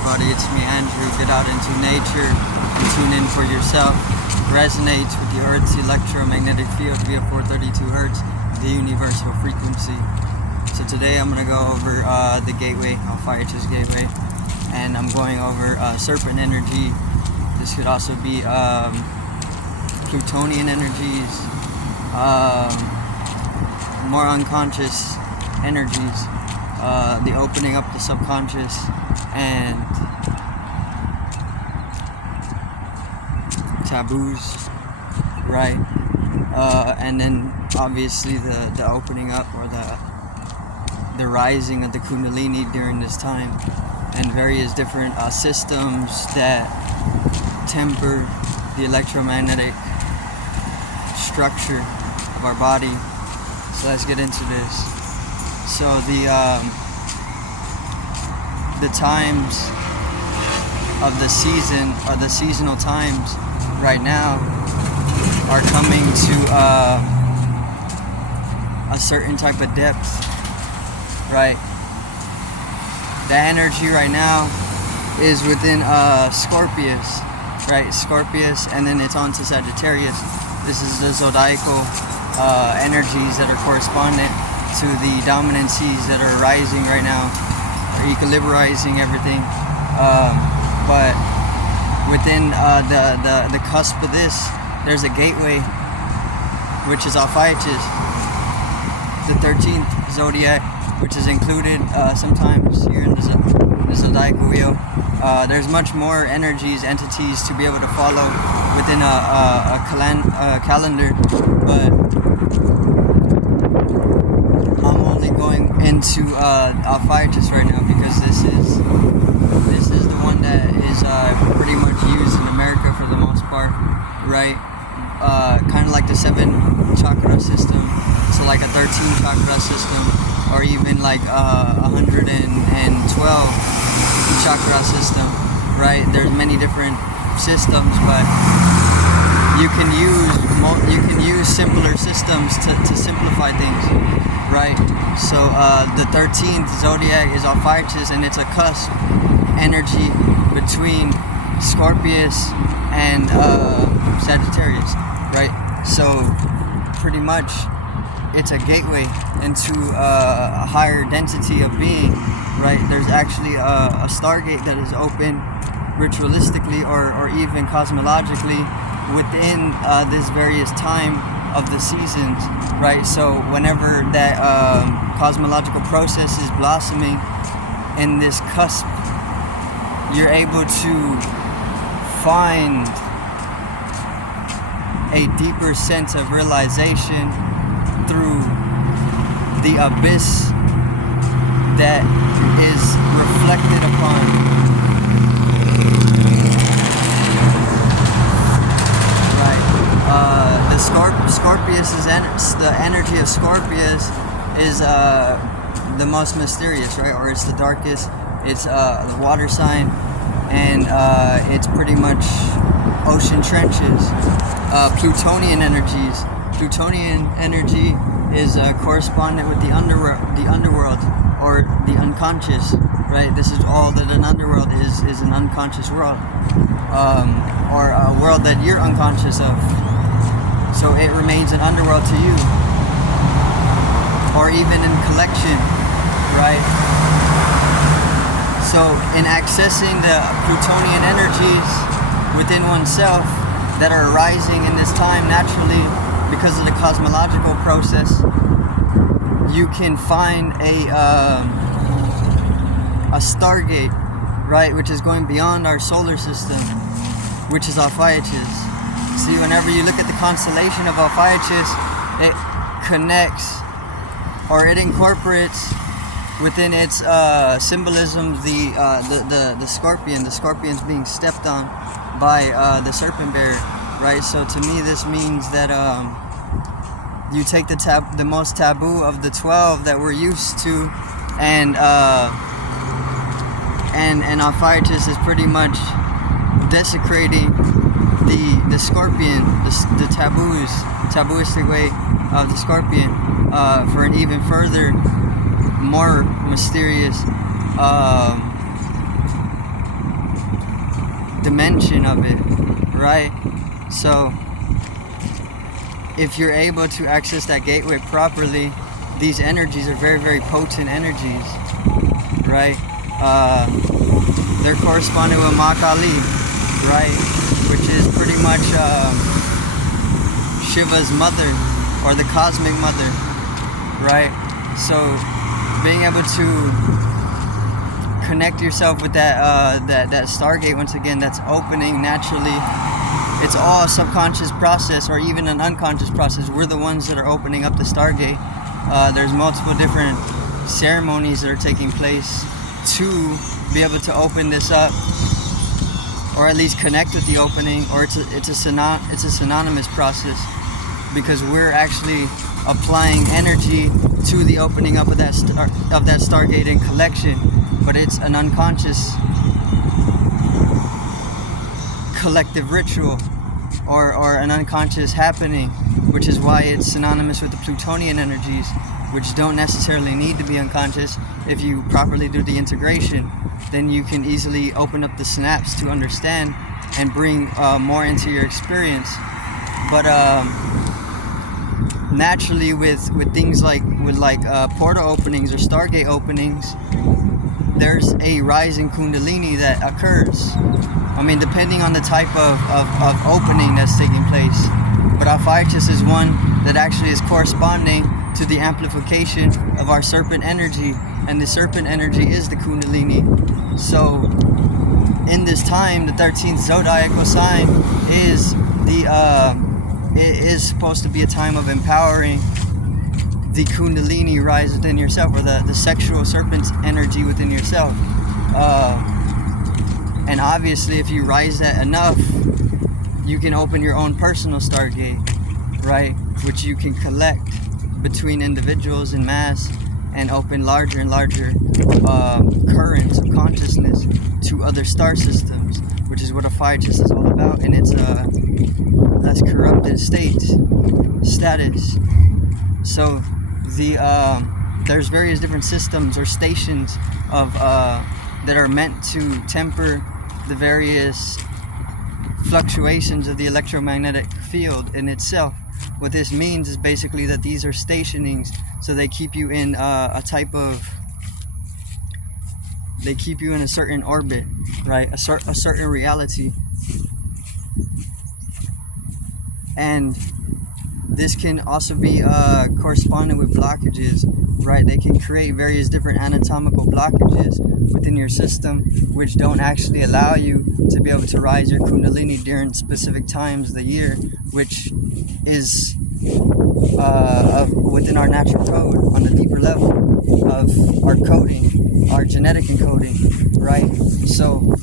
everybody, it's me Andrew. Get out into nature and tune in for yourself. Resonates with the Earth's electromagnetic field via 432 Hertz, the universal frequency. So today I'm going to go over the gateway, opichus gateway, and I'm going over serpent energy. This could also be Plutonian energies, more unconscious energies, the opening up the subconscious, and taboos, right? And then obviously the opening up or the rising of the Kundalini during this time, and various different systems that temper the electromagnetic structure of our body. So let's get into this. So the times of the season, or the seasonal times right now, are coming to a certain type of depth, right? The energy right now is within Scorpius, right? Scorpius, and then it's on to Sagittarius. This is the zodiacal energies that are correspondent to the dominancies that are rising right now, or equilibrizing everything. But within the cusp of this, there's a gateway, which is opichus, the 13th zodiac, which is included sometimes here in the zodiacal wheel. There's much more energies, entities to be able to follow within a calendar, but I'm only going into opichus right now because this is the one that is pretty much used in America for the most part, right? Kind of like the 7 chakra system, so like a 13 chakra system, or even like 112 chakra system, right? There's many different systems, but you can use simpler systems to simplify things, right? So the 13th zodiac is opichus, and it's a cusp energy between Scorpius and Sagittarius, right? So pretty much it's a gateway into a higher density of being, right? There's actually a stargate that is open ritualistically or even cosmologically within this various time of the seasons, right? So whenever that cosmological process is blossoming in this cusp, you're able to find a deeper sense of realization through the abyss that is reflected upon. Right. The energy of Scorpius is the most mysterious, right? Or it's the darkest. It's the water sign, and it's pretty much ocean trenches. Plutonian energies. Plutonian energy is correspondent with the underworld, or the unconscious, right? This is all that an underworld is an unconscious world, or a world that you're unconscious of. So it remains an underworld to you, or even in collection, right? So in accessing the Plutonian energies within oneself that are arising in this time naturally because of the cosmological process, you can find a stargate, right, which is going beyond our solar system, which is opichus. See, whenever you look at the constellation of opichus, it connects, or it incorporates within its symbolism the scorpion. The scorpion's being stepped on by the serpent bearer, right? So to me, this means that you take the most taboo of the 12 that we're used to, and opichus is pretty much desecrating the scorpion, the tabooistic way of the scorpion, for an even further, more mysterious dimension of it, right? So if you're able to access that gateway properly, these energies are very, very potent energies, right? They're corresponding with Makali, right? Which is pretty much Shiva's mother, or the cosmic mother, right? So being able to connect yourself with that Stargate, once again, that's opening naturally. It's all a subconscious process, or even an unconscious process. We're the ones that are opening up the Stargate. There's multiple different ceremonies that are taking place to be able to open this up, or at least connect with the opening. Or it's a synonymous process, because we're actually applying energy to the opening up of that Stargate in collection, but it's an unconscious collective ritual, or an unconscious happening, which is why it's synonymous with the Plutonian energies, which don't necessarily need to be unconscious. If you properly do the integration, then you can easily open up the synapse to understand and bring more into your experience. But naturally, with things like portal openings or Stargate openings, there's a rising Kundalini that occurs. I mean, depending on the type of opening that's taking place. But opichus is one that actually is corresponding to the amplification of our serpent energy, and the serpent energy is the Kundalini. So in this time, the 13th zodiacal sign is it is supposed to be a time of empowering the Kundalini rise within yourself, or the sexual serpent's energy within yourself. And obviously, if you rise that enough, you can open your own personal Stargate, right? Which you can collect between individuals in mass, and open larger and larger currents of consciousness to other star systems, which is what opichus is all about, and it's that's corrupted status. So there's various different systems or stations of that are meant to temper the various fluctuations of the electromagnetic field in itself. What this means is basically that these are stationings, so they keep you in a certain orbit, right? A certain reality. And this can also be corresponding with blockages, right? They can create various different anatomical blockages within your system, which don't actually allow you to be able to rise your Kundalini during specific times of the year, which is within our natural code on the deeper level of our coding, our genetic encoding, right? So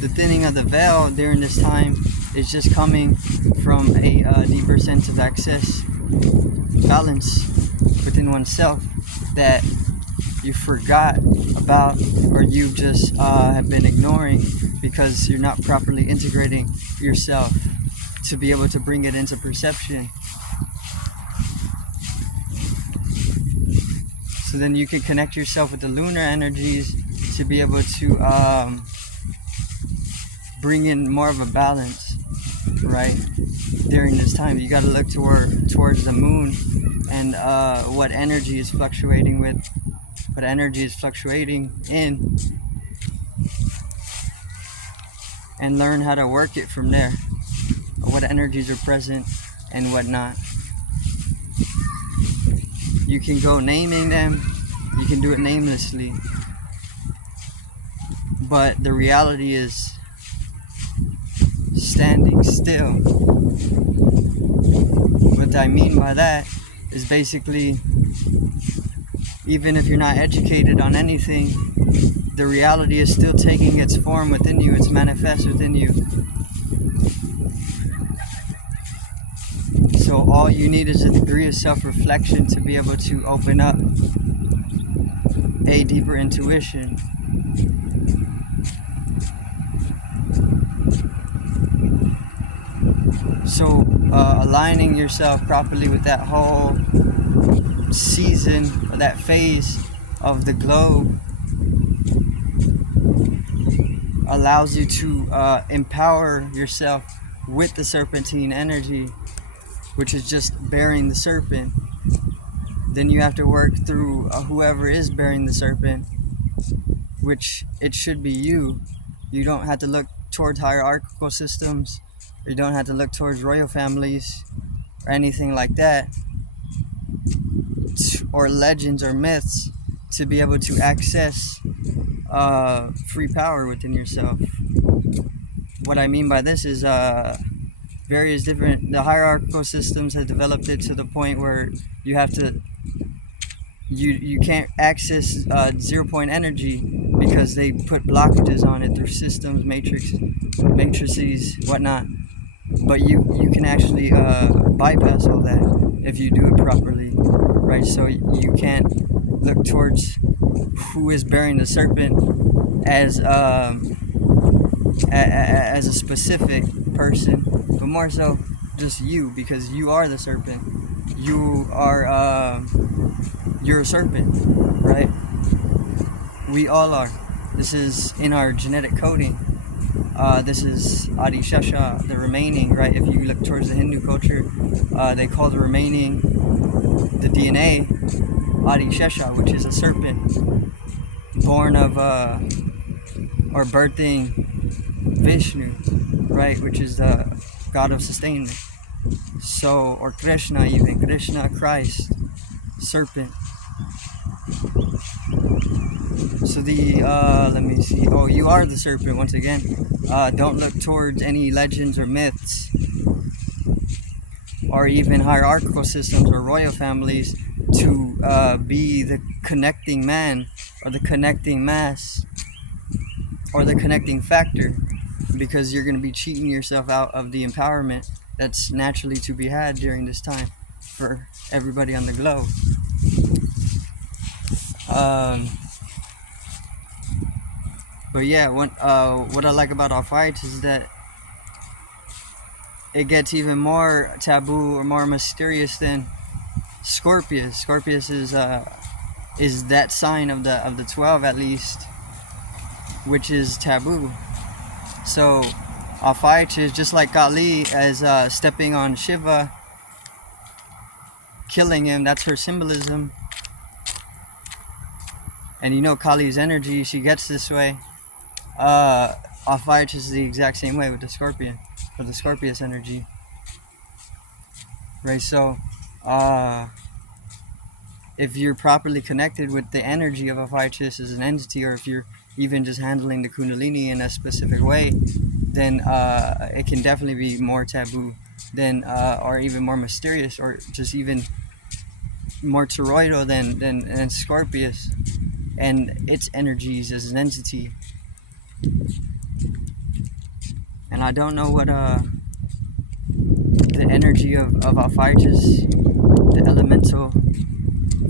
the thinning of the veil during this time is just coming from a deeper sense of access, balance within oneself that you forgot about, or you just have been ignoring because you're not properly integrating yourself to be able to bring it into perception. So then you can connect yourself with the lunar energies to be able to bring in more of a balance, right? During this time, you got to look towards the moon and what energy is fluctuating with, what energy is fluctuating in, and learn how to work it from there. What energies are present and what not. You can go naming them, you can do it namelessly, but the reality is standing still. What I mean by that is basically, even if you're not educated on anything, the reality is still taking its form within you, it's manifest within you. So all you need is a degree of self-reflection to be able to open up a deeper intuition. So aligning yourself properly with that whole season, or that phase of the globe, allows you to empower yourself with the serpentine energy, which is just bearing the serpent. Then you have to work through whoever is bearing the serpent, which it should be you. You don't have to look towards hierarchical systems. You don't have to look towards royal families or anything like that, or legends or myths, to be able to access free power within yourself. What I mean by this is various different, the hierarchical systems have developed it to the point where you have to, you can't access 0 point energy because they put blockages on it through systems, matrices, whatnot. But you can actually bypass all that if you do it properly, right? So you can't look towards who is bearing the serpent as a specific person, but more so just you, because you are the serpent. You are you're a serpent, right? We all are. This is in our genetic coding. This is Adi Shasha, the remaining, right? If you look towards the Hindu culture, they call the remaining, the DNA, Adi Shasha, which is a serpent born of, or birthing Vishnu, right? Which is the god of sustainment. So, or Krishna even, Krishna, Christ, serpent. So let me see. Oh, you are the serpent once again. Don't look towards any legends or myths, or even hierarchical systems or royal families to be the connecting man, or the connecting mass, or the connecting factor, because you're going to be cheating yourself out of the empowerment that's naturally to be had during this time for everybody on the globe. But yeah, what I like about our fights is that it gets even more taboo or more mysterious than Scorpius. Scorpius is that sign of the 12 at least, which is taboo. So our fight is just like Kali as stepping on Shiva, killing him. That's her symbolism. And you know Kali's energy, she gets this way. Our fight is the exact same way with the Scorpion, with the Scorpius energy. Right, so if you're properly connected with the energy of a Phychis as an entity, or if you're even just handling the Kundalini in a specific way, then it can definitely be more taboo than, or even more mysterious, or just even more toroidal than Scorpius and its energies as an entity. And I don't know what the energy of Ophiuchus, the elemental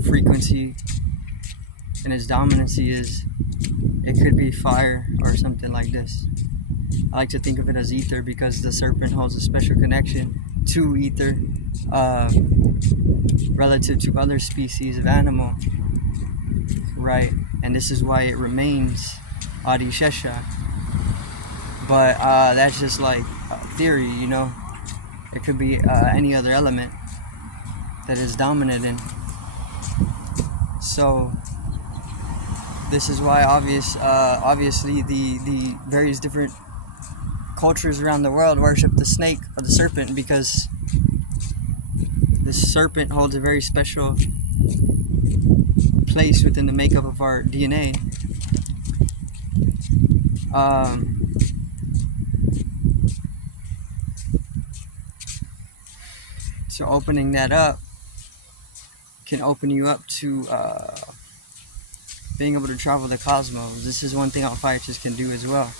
frequency and its dominancy is. It could be fire or something like this. I like to think of it as ether because the serpent holds a special connection to ether relative to other species of animal, right? And this is why it remains Adi Shesha. But that's just like theory, you know. It could be any other element that is dominant in. So this is why obviously the various different cultures around the world worship the snake or the serpent, because the serpent holds a very special place within the makeup of our DNA. So opening that up can open you up to being able to travel the cosmos. This is one thing Ophiuchus can do as well.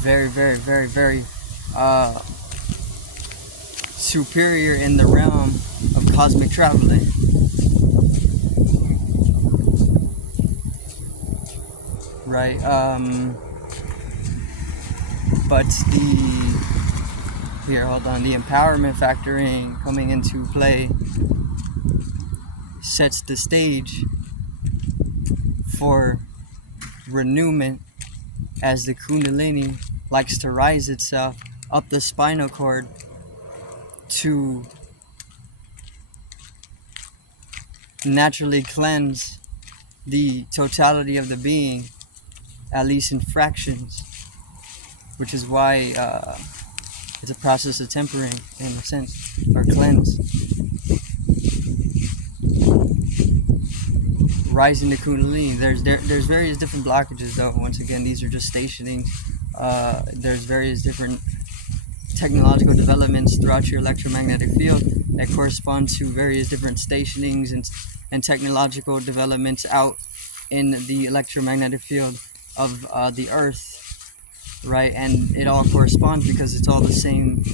Very, very, very, very superior in the realm of cosmic traveling. Right, but the empowerment factoring coming into play sets the stage for renewment as the Kundalini likes to rise itself up the spinal cord to naturally cleanse the totality of the being, at least in fractions, which is why it's a process of tempering, in a sense, or cleanse. Rising the Kundalini. There's various different blockages, though. Once again, these are just stationings. There's various different technological developments throughout your electromagnetic field that correspond to various different stationings and technological developments out in the electromagnetic field of the Earth, right? And it all corresponds because it's all the same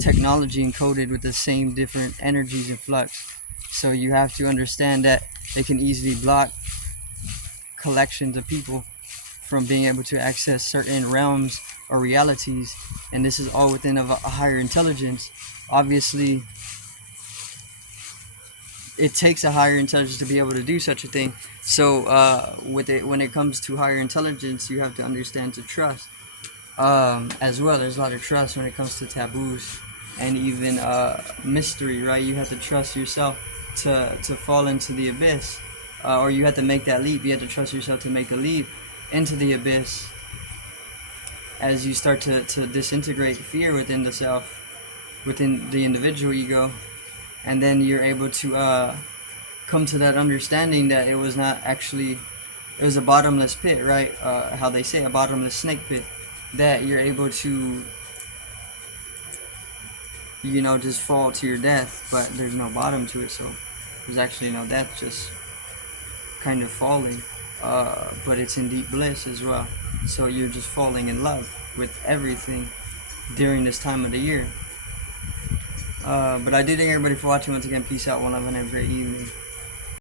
technology encoded with the same different energies and flux. So you have to understand that they can easily block collections of people from being able to access certain realms or realities, and this is all within a higher intelligence. Obviously, it takes a higher intelligence to be able to do such a thing. So when it comes to higher intelligence, you have to understand to trust as well. There's a lot of trust when it comes to taboos and even mystery, right? You have to trust yourself to fall into the abyss, or you have to make that leap. You have to trust yourself to make a leap into the abyss as you start to disintegrate fear within the self, within the individual ego, and then you're able to come to that understanding that it was not actually, it was a bottomless pit, right? How they say, a bottomless snake pit, that you're able to, you know, just fall to your death, but there's no bottom to it, so there's actually no death, just kind of falling, but it's in deep bliss as well. So you're just falling in love with everything during this time of the year. But I do thank everybody for watching. Once again, peace out, one love, and have a great evening.